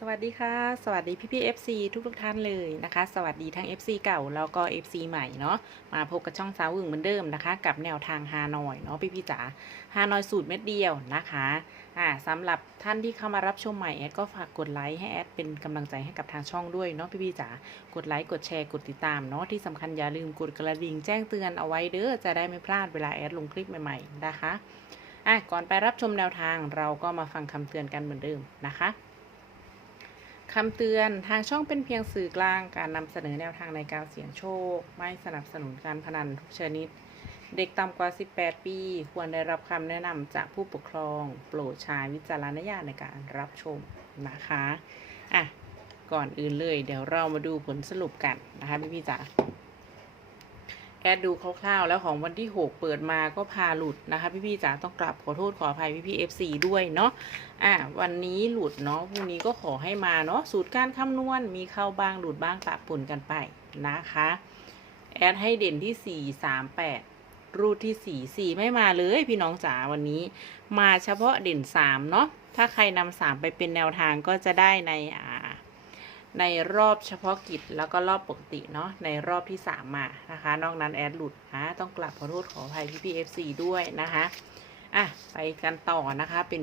สวัสดีค่ะ สวัสดีพี่พี่ FC ทุกทุกท่านเลยนะคะ สวัสดีทั้ง FC เก่าแล้วก็ FC ใหม่เนาะมาพบกับช่องสาวหึ่งเหมือนเดิมนะคะ กับแนวทางฮานอยเนาะพี่พี่จ๋าฮานอยสูตรเม็ดเดียวนะคะอ่าสำหรับท่านที่เข้ามารับชมใหม่แอดก็ฝากกดไลค์ให้แอดเป็นกำลังใจให้กับทางช่องด้วยเนาะพี่พี่จ๋ากดไลค์กดแชร์กดติดตามเนาะที่สำคัญอย่าลืมกดกระดิ่งแจ้งเตือนเอาไว้เด้อจะได้ไม่พลาดเวลาแอดลงคลิปใหม่ๆนะคะอะก่อนไปรับชมแนวทางเราก็มาฟังคำเตือนกันเหมือนเดิมนะคะ คำเตือนทางช่องเป็นเพียงสื่อกลางการนำเสนอแนวทางในการเสี่ยงโชค ไม่สนับสนุนการพนันทุกชนิด เด็กต่ำกว่า 18 ปี ควรได้รับคำแนะนำจากผู้ปกครอง โปรดใช้วิจารณญาณในการรับชมนะคะอะก่อนอื่นเลย เดี๋ยวเรามาดูผลสรุปกันนะคะพี่พี่จ๋า ดดูคร่าวๆ แล้วของวันที่ 6 เปิดมาก็พาหลุดนะคะพี่ๆจ๋าต้องกราบขอโทษขออภัยพี่ๆ FC ด้วยเนาะอะวันนี้หลุดเนาะพรุ่งนี้ก็ขอให้มาเนาะสูตรการคำนวณมีเข้าบ้างหลุดบ้างปะปนกันไปนะคะแอดให้เด่นที่สี่สามแปดรูดที่สี่สี่ไม่มาเลยพี่น้องจ๋าวันนี้ มาเฉพาะเด่นสามเนาะถ้าใครนำสามไปเป็นแนวทางก็จะได้ในอ่า ในรอบเฉพาะกิจแล้วก็รอบปกติเนาะในรอบที่สามมานะคะ นอกนั้นแอดหลุดนะต้องกลับขอโทษขออภัยพี่พีเอฟซีด้วยนะคะอะไปกันต่อนะคะเป็น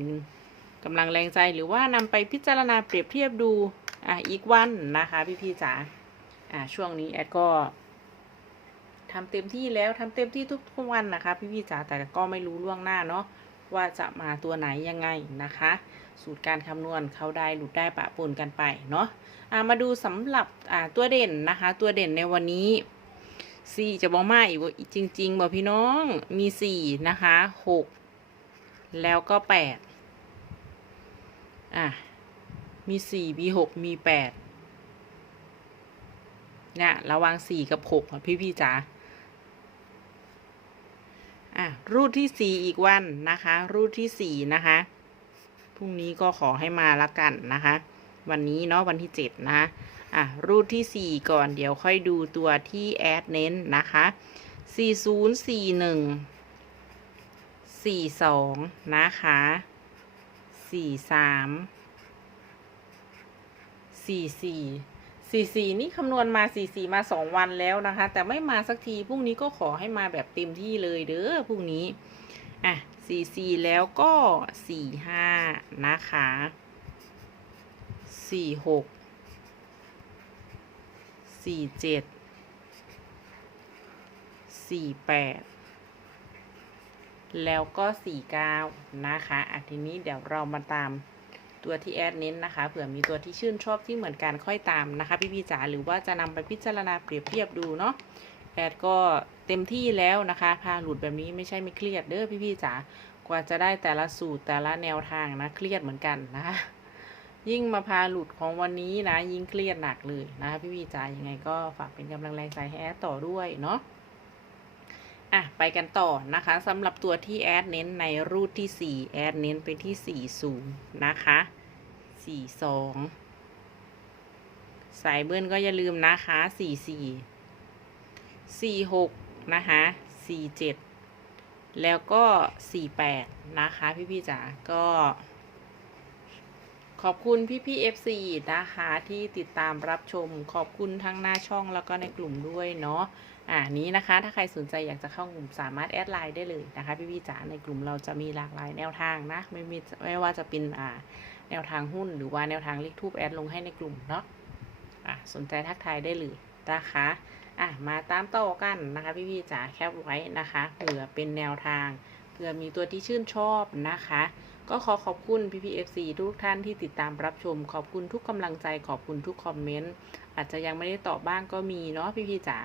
กำลังแรงใจหรือว่านำไปพิจารณาเปรียบเทียบดูอะอีกวันนะคะพี่พี่จ๋าอะช่วงนี้แอดก็ทำเต็มที่แล้วทำเต็มที่ทุกทุกวันนะคะ พี่พี่จ๋าแต่ก็ไม่รู้ล่วงหน้าเนาะ ว่าจะมาตัวไหนยังไงนะคะ สูตรการคำนวณเขาได้หลุดได้ปะปนกันไปเนาะะมาดูสำหรับตัวเด่นนะคะ ตัวเด่นในวันนี้สี่จะบอกมาอีกว่จริงๆบอกพี่น้องมีสี่นะคะหกแล้วก็แปดอะมีสี่มีหกมีแปดเนี่ยระวังสี่กับหกอะพี่พี่จ๋า อะรูทที่สี่อีกวันนะคะ รูทที่สี่นะคะพรุ่งนี้ก็ขอให้มาละกันนะคะ วันนี้เนาะวันที่เจ็ดนะอะรูทที่สี่ก่อนเดี๋ยวค่อยดูตัวที่แอดเน้นนะคะสี่ศูนย์สี่หนึ่งสี่สองนะคะสี่สามสี่สี่ สี่สี่นี่คำนวณมาสี่สี่มาสองวันแล้วนะคะ แต่ไม่มาสักทีพรุ่งนี้ก็ขอให้มาแบบเต็มที่เลยเด้อพรุ่งนี้อะสี่สี่แล้วก็สี่ห้านะคะสี่หกสี่เจ็ดสี่แปดแล้วก็สี่เก้านะคะอะทีนี้เดี๋ยวเรามาตาม ตัวที่แอดเน้นนะคะ เผื่อมีตัวที่ชื่นชอบที่เหมือนกันค่อยตามนะคะพี่พี่จ๋าหรือว่าจะนำไปพิจารณาเปรียบเทียบดูเนาะแอดก็เต็มที่แล้วนะคะพาหลุดแบบนี้ไม่ใช่ไม่เครียดเด้อพี่ๆจ๋ากว่าจะได้แต่ละสูตรแต่ละแนวทางนะเครียดเหมือนกันนะคะยิ่งมาพาหลุดของวันนี้นะยิ่งเครียดหนักเลยนะคะพี่จ๋ายังไงก็ฝากเป็นกำลังแรงใจให้แอดต่อด้วยเนาะ อะไปกันต่อนะคะสำหรับตัวที่แอดเน้นในรูทที่ 4 แอดเน้นไปที่ 40 นะคะ 42 สายเบิ้ลก็อย่าลืมนะคะ 44สี่หกนะคะสี่เจ็ดแล้วก็สี่แปดนะคะ พี่พี่ๆจ๋าก็ ขอบคุณพี่พี่เอฟซีนะคะที่ติดตามรับชม ขอบคุณทั้งหน้าช่องแล้วก็ในกลุ่มด้วยเนาะอ่านี้นะคะ ถ้าใครสนใจอยากจะเข้ากลุ่มสามารถแอดไลน์ได้เลยนะคะ พี่พี่ๆจ๋าในกลุ่มเราจะมีหลากหลายแนวทางนะ ไม่มีไม่ว่าจะเป็นอ่าแนวทางหุ้นหรือว่าแนวทางเลขทูปแอดลงให้ในกลุ่มเนาะอะสนใจทักทายได้เลยนะคะอะมาตามต่อกันนะคะ พี่ๆจ๋าแคปไว้นะคะเผื่อเป็นแนวทาง เผื่อมีตัวที่ชื่นชอบนะคะ ก็ขอขอบคุณพี่พีเอฟซีทุกท่านที่ติดตามรับชม ขอบคุณทุกกำลังใจขอบคุณทุกคอมเมนต์อาจจะยังไม่ได้ตอบบ้างก็มีเนาะพี่ๆจ๋า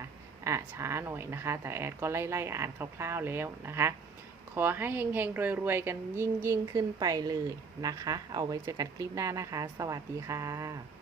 อะช้าหน่อยนะคะ แต่แอดก็ไล่ๆอ่านคร่าวๆแล้วนะคะ ขอให้เฮงๆรวยๆกันยิ่งๆขึ้นไปเลยนะคะ เอาไว้เจอกันคลิปหน้านะคะ สวัสดีค่ะ